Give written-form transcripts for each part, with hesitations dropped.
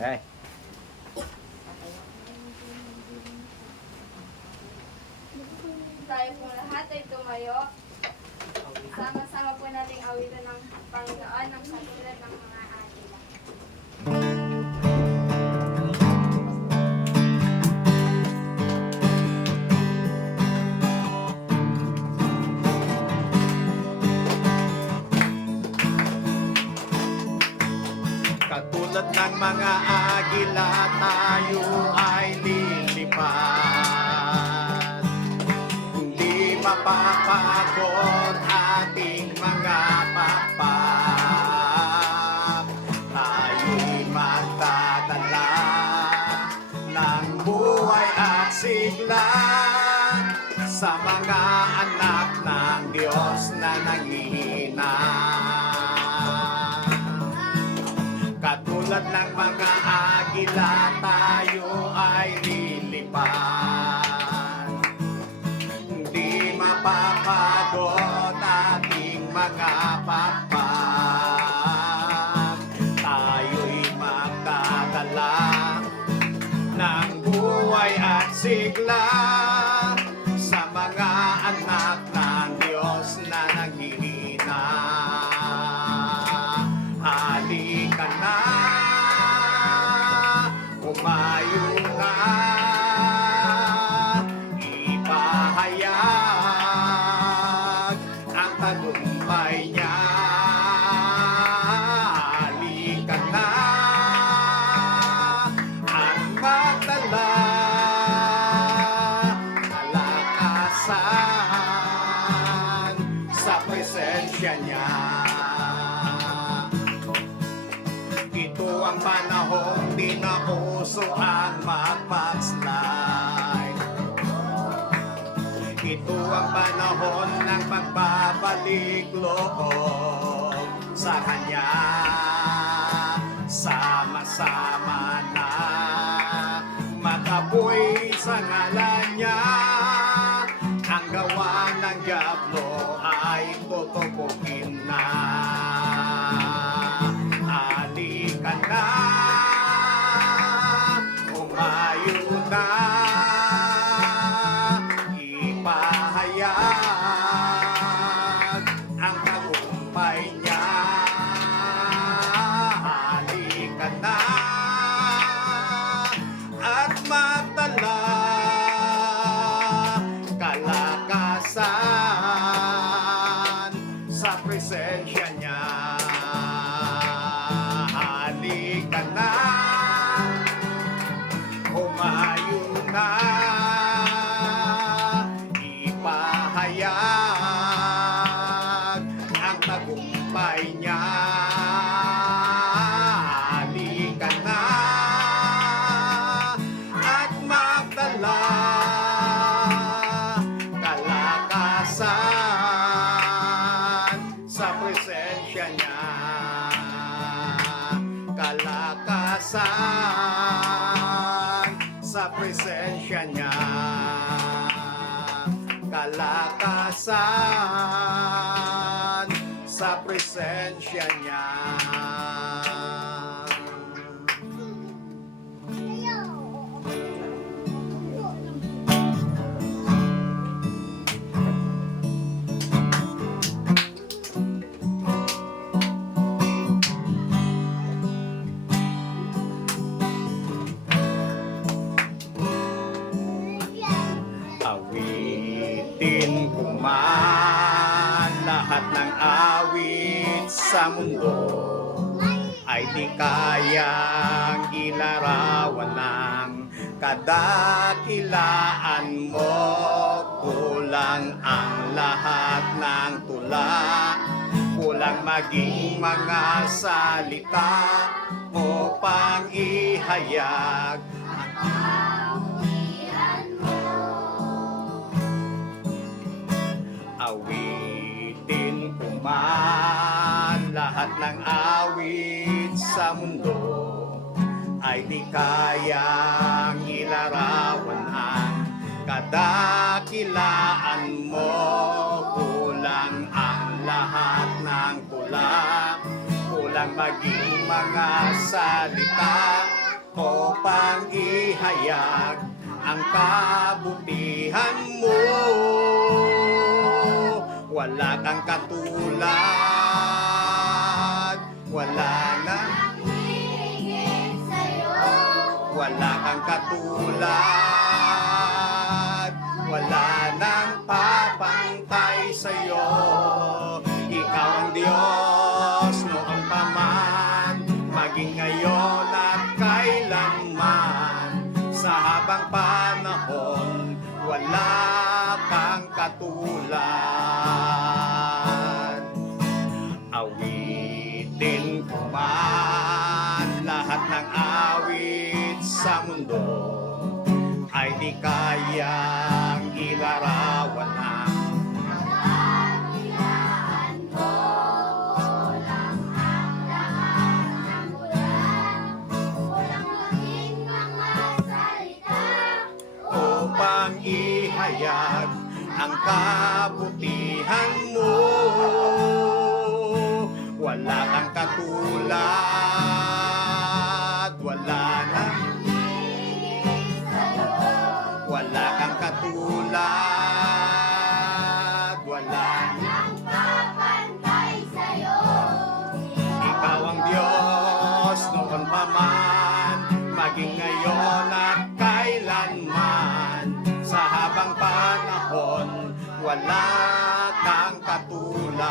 Ay. Tayo po lahat ay tumayo. Sama-sama po nating awitan ng Panginoon ng katulad ng mga atila. Katulad ng mga agila, tayo ay lilipad. Hindi mapapagod ating mga pakpak. Tayo'y magdadala ng buhay at sigla sa mga anak ng Diyos na nanghihina. Katulad ng mga agila, tayo ay lilipad. Hindi mapapagod ating mga pakpak. Tayo'y magdadala ng buhay at sigla sa mga anak ng Diyos na nanghihina. Halika na, umayo na, ipahayag ang tagumpay niya. Halika na, at magdala kalakasan sa presensya niya. Ito ang panahon, di na uso ang mag-backslide. Ito ang panahon ng pagbabalik loob sa Kanya. Sama-sama na mag-apoy sa ngalan niya. Ang gawa ng diablo ay tutubukin na. Halika na, umayo na, ipahayag ang tagumpay niya. Halika na, at magdala kalakasan sa presensya niya. Halika na, umayo na, ipahayag ang tagumpay niya. Halika na, at magdala kalakasan sa presensya niya. Kalakasan sa presensya niya. Kalakasan sa presensya niya. Awitin ko man lahat ng awit sa mundo, ay di kayang ilarawan ng kadakilaan mo. Kulang ang lahat ng tula, kulang maging mga salita upang ihayag awitin ko man lahat ng awit sa mundo, ay di kayang ilarawan ang kadakilaan mo. Kulang ang lahat ng tula, kulang maging mga salita upang ihayag ang kabutihan mo. Wala kang katulad, wala nang hihigit sa'yo. wala kang katulad, wala nang papantay sa'yo. Ikaw ang Diyos noon pa man, maging ngayon at kailanman. Sa habang panahon, wala kang katulad. Awitin ko man lahat ng awit sa mundo, ay di kayang ilarawan ang Kadakilaan mo, kulang ang lahat ng bulan, kulang maging mga salita upang ihayag ang kabutihan mo. Wala kang katulad, wala nang hihigit sa'yo. wala kang katulad, wala nang Nang papantay sa'yo. ikaw ang Diyos noon pa man, maging ngayon at kailanman. Sa habang panahon, wala kang katulad,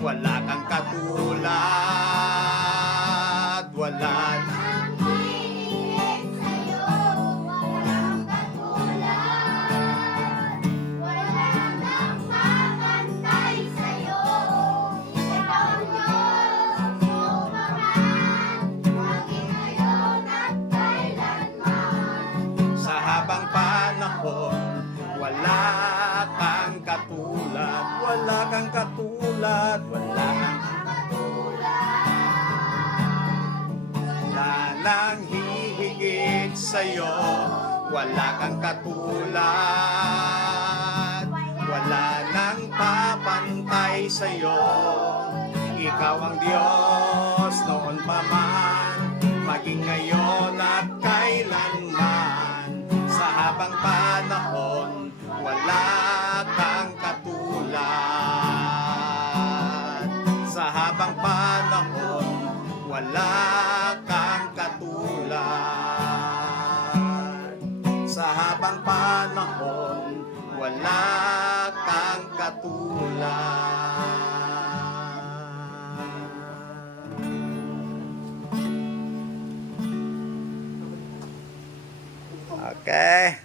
wala kang katulad, wala na. Nang hihigit sa'yo. Walang katulad. Wala nang papantay sa'yo. Ikaw ang Diyos, umaman, maging ngayon at kailanman. Sa habang panahon, wala kang katulad, wala kang katulad, wala kang wala nang hihigit sa'yo. Wala kang katulad, wala nang papantay sa'yo. Ikaw ang Diyos noon pa man, maging ngayon at kailanman. Sa habang panahon, wala kang katulad. Sa habang panahon, wala kang katulad. Sa habang panahon, wala kang katulad. Okay.